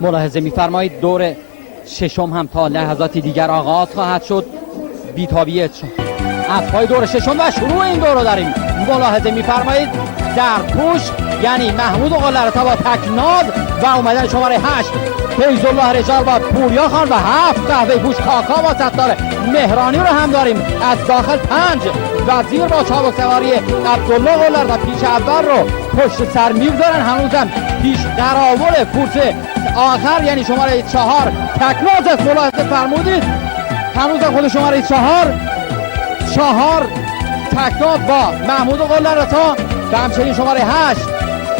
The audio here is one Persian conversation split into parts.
ملاحظه می‌فرمایید دور ششم هم تا لحظاتی دیگر آغاز خواهد شد. بیتابی اسب‌های دور ششم و شروع این دور رو داریم. ملاحظه می‌فرمایید در پوش یعنی محمود قلعه‌رضا با تکناز و اومدن شماره 8 فیض الله رجال با پوریا خان و 7 قهوه پوش کاکا با ستاره مهرانی رو هم داریم. از داخل 5 وزیر با چابک سواری عبدالله قلعه‌رضا پیش اول رو پشت سر میگذارن. هنوزم پیش قراول کورس آخر یعنی شماره 4 تکناز است. ملاحظه فرمودید هنوزم خود شماره 4 تکناز با محمود قلعه‌رضا و همچنین شماره 8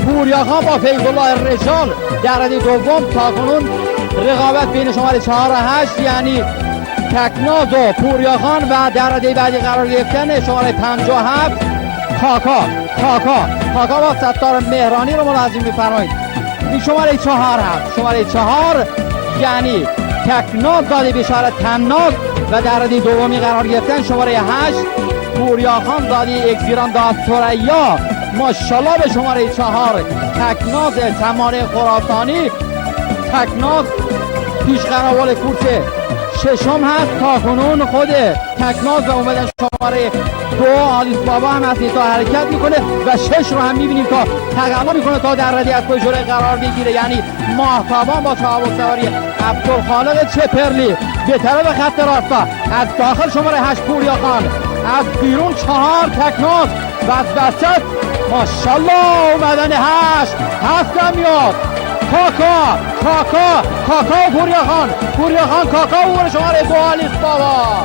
پوریا خان با فیض الله رجال در رده دوم. تاکنون رقابت بین شماره 4 و 8 یعنی تکناز و پوریا خان و در رده بعدی قرار گرفتن شماره 57 کاکا با ستاره مهرانی رو ملاحظه می‌فرمایید. این شماره 4 هست. شماره 4 یعنی تکناز داده بشارت تناز و در رده دومی قرار گرفتن شماره 8 پوریا خان داده اکزیران داد ثریا. ماشاءالله به شماره 4 تکناز تمانه خراسانی. تکناز پیش قراول کورس ششم هست. تا کنون خود تکناز و اومدن شماره 2 آلیس بابا هم از تا حرکت میکنه و 6 رو هم میبینیم تا تقلا میکنه تا در ردی از پای جلوی قرار بگیره یعنی ماهتابان با چابک سواری عبدالخالق چپرلی به طرف خط راستا. از داخل شماره 8 پوریا خان، از بیرون 4 تکناز و از وسط ماشاءالله اومدن 8 هم میاد. کاکا و پوریا خان کاکا و شماره 2 آلیس بابا.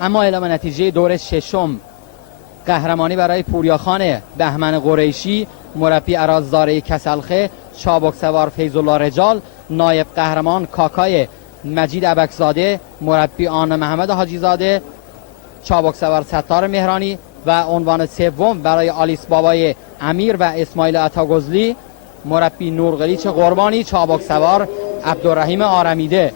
اما اعلام نتیجه دور ششم قهرمانی برای پوریاخان بهمن قریشی، مربی ارازداره کسلخه، چابک سوار فیض الله رجال، نایب قهرمان کاکای مجید ابکزاده، مربی آن محمد حاجی زاده، چابک سوار ستار مهرانی و عنوان سوم برای آلیس بابای امیر و اسماعیل عطاگزلی، مربی نورقلیچ قربانی، چابک سوار عبدالرحیم آرمیده.